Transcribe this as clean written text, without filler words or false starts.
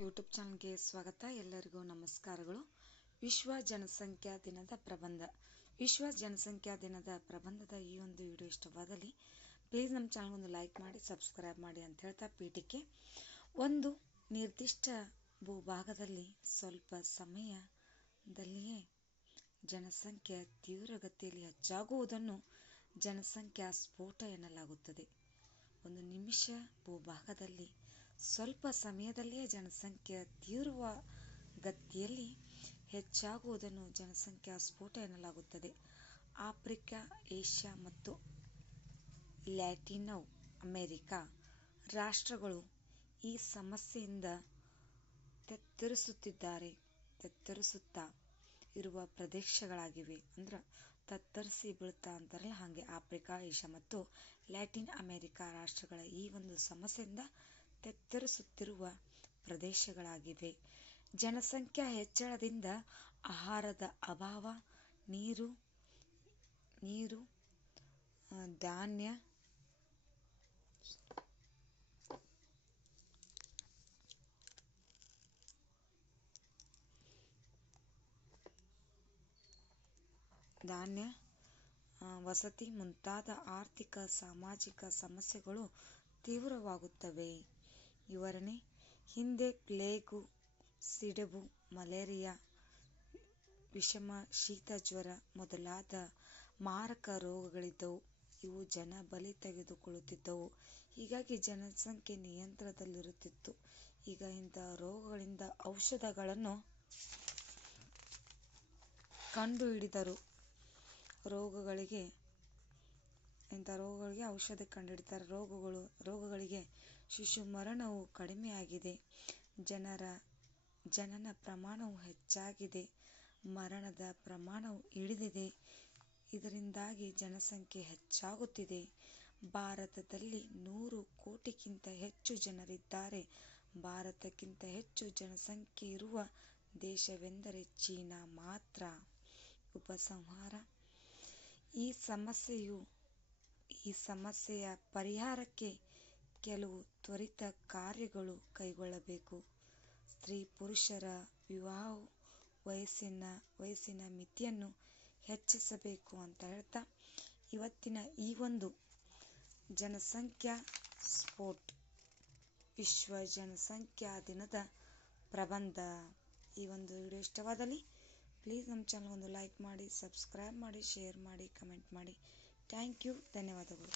YouTube ಚಾನಲ್ಗೆ ಸ್ವಾಗತ. ಎಲ್ಲರಿಗೂ ನಮಸ್ಕಾರಗಳು. ವಿಶ್ವ ಜನಸಂಖ್ಯಾ ದಿನದ ಪ್ರಬಂಧ. ವಿಶ್ವ ಜನಸಂಖ್ಯಾ ದಿನದ ಪ್ರಬಂಧದ ಈ ಒಂದು ವಿಡಿಯೋ ಇಷ್ಟವಾದಲ್ಲಿ ಪ್ಲೀಸ್ ನಮ್ಮ ಚಾನಲ್ ಒಂದು ಲೈಕ್ ಮಾಡಿ, ಸಬ್ಸ್ಕ್ರೈಬ್ ಮಾಡಿ ಅಂತ ಹೇಳ್ತಾ, ಪೀಠಿಕೆ ಒಂದು ನಿರ್ದಿಷ್ಟ ಭೂಭಾಗದಲ್ಲಿ ಸ್ವಲ್ಪ ಸಮಯದಲ್ಲಿಯೇ ಜನಸಂಖ್ಯೆ ತೀವ್ರಗತಿಯಲ್ಲಿ ಹೆಚ್ಚಾಗುವುದನ್ನು ಜನಸಂಖ್ಯಾ ಸ್ಫೋಟ ಎನ್ನಲಾಗುತ್ತದೆ. ಒಂದು ನಿಮಿಷ ಭೂಭಾಗದಲ್ಲಿ ಸ್ವಲ್ಪ ಸಮಯದಲ್ಲಿಯೇ ಜನಸಂಖ್ಯೆ ತೀವ್ರಗತಿಯಲ್ಲಿ ಹೆಚ್ಚಾಗುವುದನ್ನು ಜನಸಂಖ್ಯಾ ಸ್ಫೋಟ ಎನ್ನಲಾಗುತ್ತದೆ. ಆಫ್ರಿಕಾ, ಏಷ್ಯಾ ಮತ್ತು ಲ್ಯಾಟಿನ್ ಅಮೆರಿಕಾ ರಾಷ್ಟ್ರಗಳು ಈ ಸಮಸ್ಯೆಯಿಂದ ತತ್ತರಿಸುತ್ತಾ ಇರುವ ಪ್ರದೇಶಗಳಾಗಿವೆ. ತತ್ತರಿಸಿ ಬೀಳ್ತಾ ಅಂತಾರಲ್ಲ ಹಾಗೆ ಆಫ್ರಿಕಾ, ಏಷ್ಯಾ ಮತ್ತು ಲ್ಯಾಟಿನ್ ಅಮೆರಿಕಾ ರಾಷ್ಟ್ರಗಳ ಈ ಒಂದು ಸಮಸ್ಯೆಯಿಂದ ತತ್ತರಿಸುತ್ತಿರುವ ಪ್ರದೇಶಗಳಾಗಿವೆ. ಜನಸಂಖ್ಯಾ ಹೆಚ್ಚಳದಿಂದ ಆಹಾರದ ಅಭಾವ, ನೀರು, ಧಾನ್ಯ, ವಸತಿ ಮುಂತಾದ ಆರ್ಥಿಕ ಸಾಮಾಜಿಕ ಸಮಸ್ಯೆಗಳು ತೀವ್ರವಾಗುತ್ತವೆ. ವಿವರಣೆ: ಹಿಂದೆ ಪ್ಲೇಗು, ಸಿಡುಬು, ಮಲೇರಿಯಾ, ವಿಷಮ ಶೀತ ಜ್ವರ ಮೊದಲಾದ ಮಾರಕ ರೋಗಗಳಿದ್ದವು. ಇವು ಜನ ಬಲಿ ತೆಗೆದುಕೊಳ್ಳುತ್ತಿದ್ದವು. ಹೀಗಾಗಿ ಜನಸಂಖ್ಯೆ ನಿಯಂತ್ರಣದಲ್ಲಿರುತ್ತಿತ್ತು. ಈಗ ಇಂತಹ ರೋಗಗಳಿಂದ ಔಷಧಗಳನ್ನು ಕಂಡುಹಿಡಿದರೂ ರೋಗಗಳಿಗೆ ಶಿಶು ಮರಣವು ಕಡಿಮೆಯಾಗಿದೆ. ಜನನ ಪ್ರಮಾಣವು ಹೆಚ್ಚಾಗಿದೆ, ಮರಣದ ಪ್ರಮಾಣವು ಇಳಿದಿದೆ. ಇದರಿಂದಾಗಿ ಜನಸಂಖ್ಯೆ ಹೆಚ್ಚಾಗುತ್ತಿದೆ. ಭಾರತದಲ್ಲಿ 100 ಕೋಟಿಗಿಂತ ಹೆಚ್ಚು ಜನರಿದ್ದಾರೆ. ಭಾರತಕ್ಕಿಂತ ಹೆಚ್ಚು ಜನಸಂಖ್ಯೆಯಿರುವ ದೇಶವೆಂದರೆ ಚೀನಾ ಮಾತ್ರ. ಉಪಸಂಹಾರ: ಈ ಸಮಸ್ಯೆಯ ಪರಿಹಾರಕ್ಕೆ ಕೆಲವು ತ್ವರಿತ ಕಾರ್ಯಗಳು ಕೈಗೊಳ್ಳಬೇಕು. ಸ್ತ್ರೀ-ಪುರುಷರ ವಿವಾಹ ವಯಸ್ಸಿನ ಮಿತಿಯನ್ನು ಹೆಚ್ಚಿಸಬೇಕು ಅಂತ ಹೇಳ್ತಾ, ಇವತ್ತಿನ ಈ ಒಂದು ಜನಸಂಖ್ಯಾ ಸ್ಫೋಟ ವಿಶ್ವ ಜನಸಂಖ್ಯಾ ದಿನದ ಪ್ರಬಂಧ ಈ ಒಂದು ವಿಡಿಯೋ ಇಷ್ಟವಾದಲ್ಲಿ ಪ್ಲೀಸ್ ನಮ್ಮ ಚಾನಲ್ ಒಂದು ಲೈಕ್ ಮಾಡಿ, ಸಬ್ಸ್ಕ್ರೈಬ್ ಮಾಡಿ, ಶೇರ್ ಮಾಡಿ, ಕಮೆಂಟ್ ಮಾಡಿ. Thank you. ಧನ್ಯವಾದಗಳು.